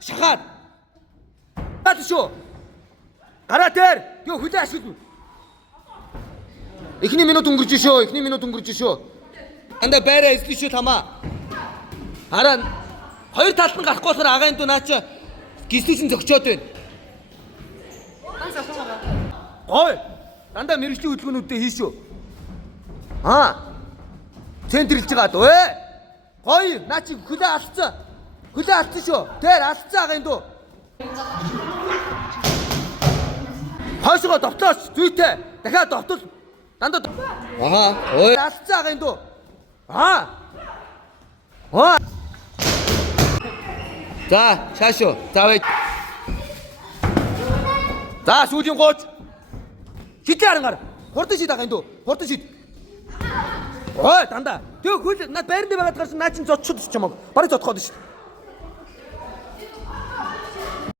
Шахаад. Гад шүү. Гараа дээр. Юу хүлээ ашиглана. Эхний минут өнгөрч шүү. Анда байраа эзлэн шүү тамаа. Хараа хоёр талд нь гарахгүй болохоор агаан дүү наа чи гислүүсэн зөгчөөд байна. Ой. Дандаа мэрэгчлийн хөдөлгөөнүүдтэй хийшүү. Центрлж байгаа дөө. Гоё. Наа чи хүлээ алдсан. Шүү. Тэр алдсан агаан дүү. Хойшоо довтлооч зүйтэй. Дахиад довтол. Дандаа. Ой. Алдсан агаан дүү. За, шаашуу. Завээ. За, сүүлийн гооч. Хитээ харангаар. Хурдан шид агаан дүү. Хурдан шид. Ой, дандаа. Тэг хөл над байрны байгаад гарсан наа чин зодчиход ч чамаг. Барыг зодхоод шүү.